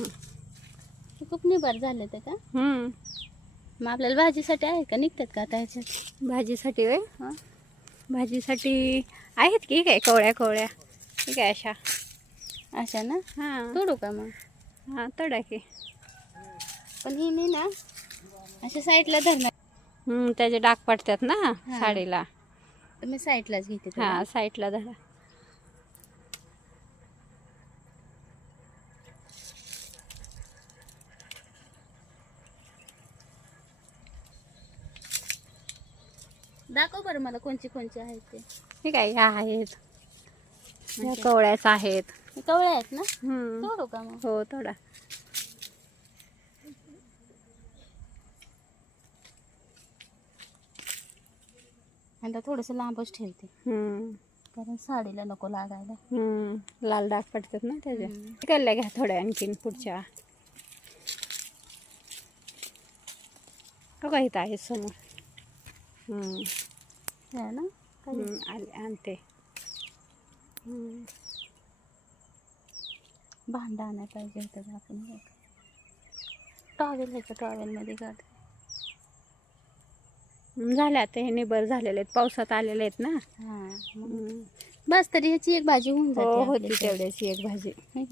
हे खूप निबार झाले ते का? हम्म. मग आपल्याला भाजीसाठी आहे का? निघतात का आता ह्याच्यात? भाजीसाठी होय? हां. भाजीसाठी आहेत की काय कवळ्या कवळ्या? ठीक आहे अशा? अशा ना? हां. तोडू का मग? हां तडा की. पण ही नाही ना अशा साईडला धरणार. हम्म, त्याचे डाग पडतात ना साडीला. तर मी साईडलाच घेते थोडं. हां साईडला धरा. दाखव बरं मला कोणचे कोणचे आहेत ते ठीक आहे ह्या आहेत ह्या म्हणजे? कवळ्याच आहेत हे कवळे आहेत ना हम्म. तोडू का मग हो तोडा आता थोडंसं लांबच ठेवते हम्म. कारण साडीला नको लागायला हम्म. लाल डाग पडतात ना त्याचे हम्म. तिकडल्या घ्या थोड्या आणखीन पुढच्या हो का इथं आहे समोर. हे ना आले आणते. भांडं आणायला पाहिजे होतं आपण टॉवेल ह्याच्या टॉवेलमध्ये काढ झाले आता हे निबर झालेले आहेत. पावसात आलेले आहेत ना? हां. बस तरी ह्याची एक भाजी होऊन हो जाते होती आपली. तेवढ्याची एक भाजी. है.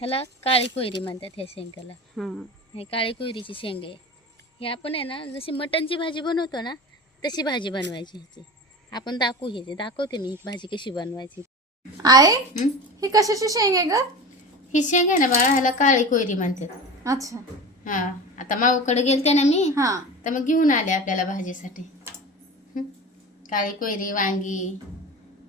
ह्याला काळी कोयरी म्हणतात ह्या शेंगाला. हे काळी कोयरीची शेंग. आहे हे आपण आहे ना जशी मटणची भाजी बनवतो ना तशी भाजी बनवायची ह्याची. आपण दाखवू ह्याची दाखवते मी भाजी कशी बनवायची. आहे हं? ही कशाची शेंग आहे ग? ही शेंग आहे ना बाळा ह्याला काळी कोयरी म्हणतात. अच्छा. हा आता माऊकडे गेलते ना मी हा. तर मग घेऊन आले आपल्याला भाजीसाठी. हं? काळी कोयरी वांगी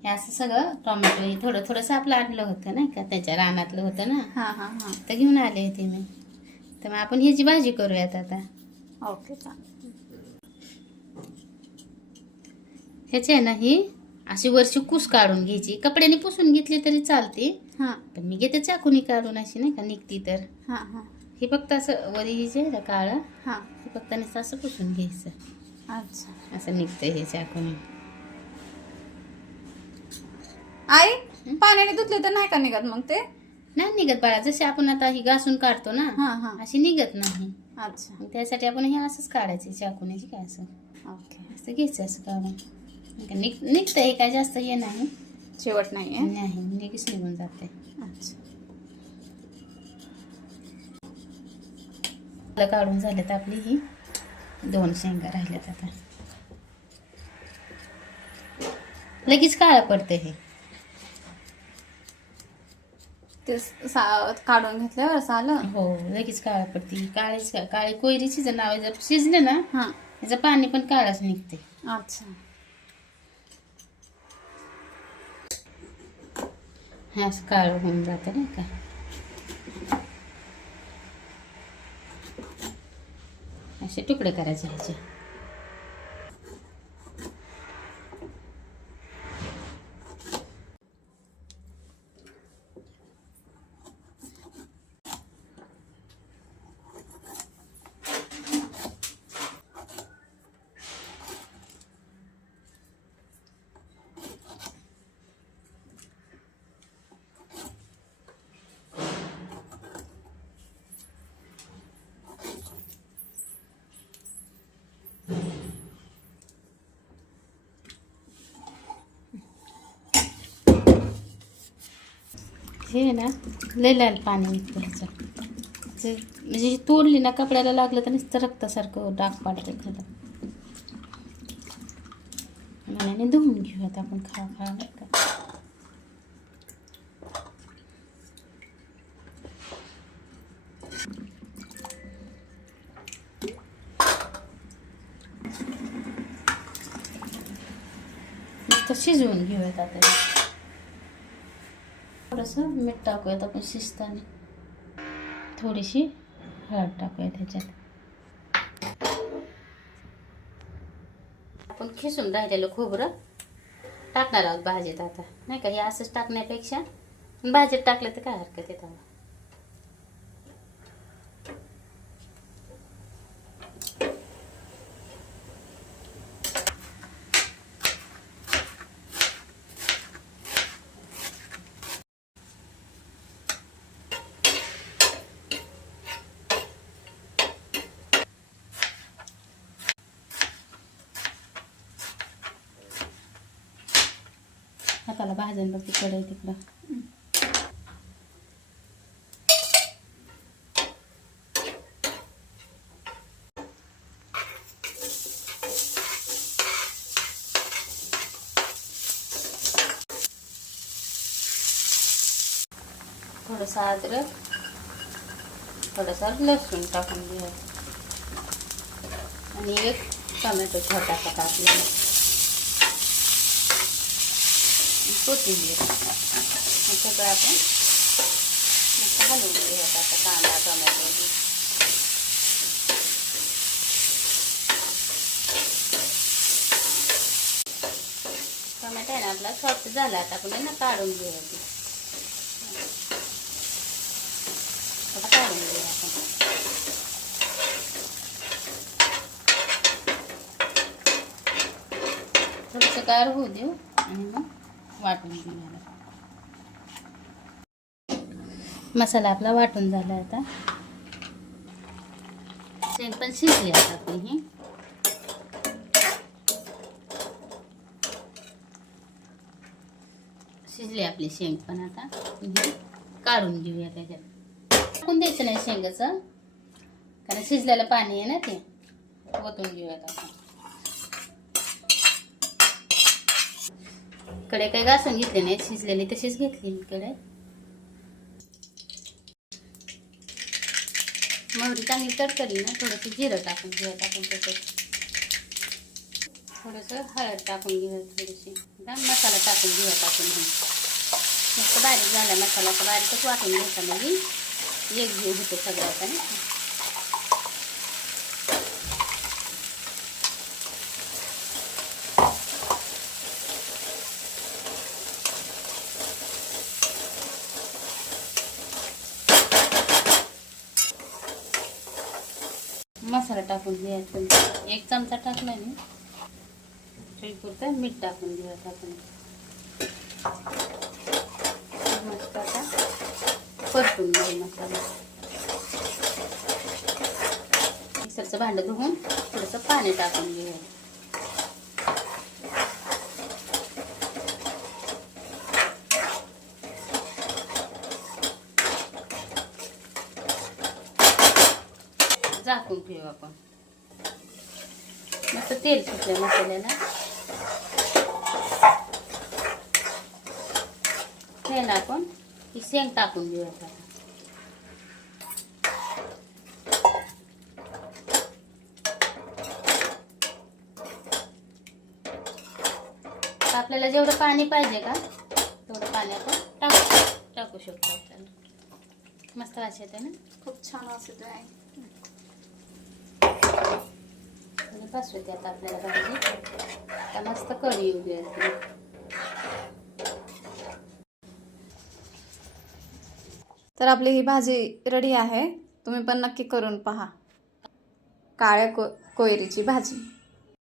हे असं सगळं टोमॅटो हे थोडं थोडंसं आपलं आणलं होतं नाही का? त्याच्या रानातलं होतं ना? हा हा हा. तर घेऊन आले होते मी. तर मग आपण ह्याची भाजी करूयात आता. ओके ह्याची आहे ना ही अशी वरची कूस काढून घ्यायची. कपड्याने पुसून घेतली तरी चालते. हा. पण मी घेते चाकूनी काढून अशी नाही का निघती तर. हा हा. हे फक्त असं वरी हे जे आहे ना काळं. हा. हे फक्त नुसतं असं पुसून घ्यायचं. अच्छा. असं निघतंय हे चाकूने. आई पाण्याने धुतले तर नाही का निघत मग ते? नाही निघत बाळा. जसे आपण आता ही घासून काढतो ना हा हा. अशी निघत नाही. अच्छा. मग त्यासाठी आपण हे असंच काढायचं चाकूने काय असं. ओके. असं घ्यायचं असं काढून. निघ निघतं हे काय जास्त हे नाही. शेवट नाहीये नाही निघीच निघून जाते अच्छा. आपलं काढून झालेत आपली ही. दोन शेंगा राहिल्यात आता. लगेच काळं पडते हे. ते सा- काढून घेतल्यावर असं आलं हो लगेच काळं पडते. काळीच काळी कोयरीची जर नाव जर शिजले ना हा. त्याचं पाणी पण काळाच निघते. अच्छा. हे असं काळं होऊन जातं नाही का? असे तुकडे करायचे ह्याचे. हे ना लय लाल पाणी निघतं ह्याचं म्हणजे ही तोडली ना कपड्याला लागलं तर नुसतं रक्तासारखं डाग पाडतं खरं आणि धुवून घेऊयात आपण खा खा नाही का? नुसतं शिजवून घेऊयात आता. थोडंसं मीठ टाकूयात आपण शिजताना. थोडीशी हळद टाकूया त्याच्यात आपण खिसून राहिलेलं खोबरं टाकणार आहोत भाजीत आता. नाही का? हे असंच टाकण्यापेक्षा भाजीत टाकलं तर काय हरकत आहे त्याला मसाला भाजून बघ तिकडे तिकडं थोडंसं अद्रक थोडंसं लसूण टाकून घ्या आणि एक टोमॅटो छोटा टाकलेला कोथिंबीर हे सगळं आपण मस्त हलवून घेऊयात आता कांदा टोमॅटो टोमॅटो आहे ना आपला सॉफ्ट झाला. आता आपण आहे ना काढून घेऊया ती आता काढून घेऊया आपण. थोडंसं गार होऊ देऊ आणि मग वाटून घेऊया मसाला आपला वाटून झाला आता. शेंग पण शिजली आता आपली. ही शिजली आपली शेंग पण आता. काढून घेऊया त्याच्यात. टाकून द्यायचं नाही शेंगाचं. कारण शिजलेलं पाणी आहे ना ते. ओतून घेऊयात आपण. कडे काही घासून घेतले नाही शिजलेली तशीच घेतली मी कडे. मोहरी चांगली तडतडी ना थोडंसं जिरं टाकून घेऊ टाकून त्याच्यात. थोडंसं हळद टाकून घेऊ थोडीशी. मसाला टाकून घेऊ टाकून मस्त बारीक झाला मसाला तर बारीकच वाटून घ्यायचा म्हणजे एक जीव होतो सगळ्याचा नाही मसाला टाकून घ्यायचा. एक चमचा टाकला मी. पुरतं मीठ टाकून घ्यायचं आपण. मस्त आता परतून घेऊ मसाला. मिक्सरचं भांडं धुवून थोडंसं पाणी टाकून घेऊया टाकून ठेवू आपण. मस्त तेल सुटलं मसाल्याला. तेल आपण ही शेंग टाकून घेऊ आपण. आपल्याला जेवढं पाणी पाहिजे का तेवढं पाणी आपण टाकू टाकू शकतो आपल्याला मस्त वास येते ना? खूप छान वाटत आहे आणि बसवते आता आपल्याला पाहिजे आता मस्त करी येऊ द्या तर आपली ही भाजी रेडी आहे. तुम्ही पण नक्की करून पहा. काळ्या को कोयरीची भाजी.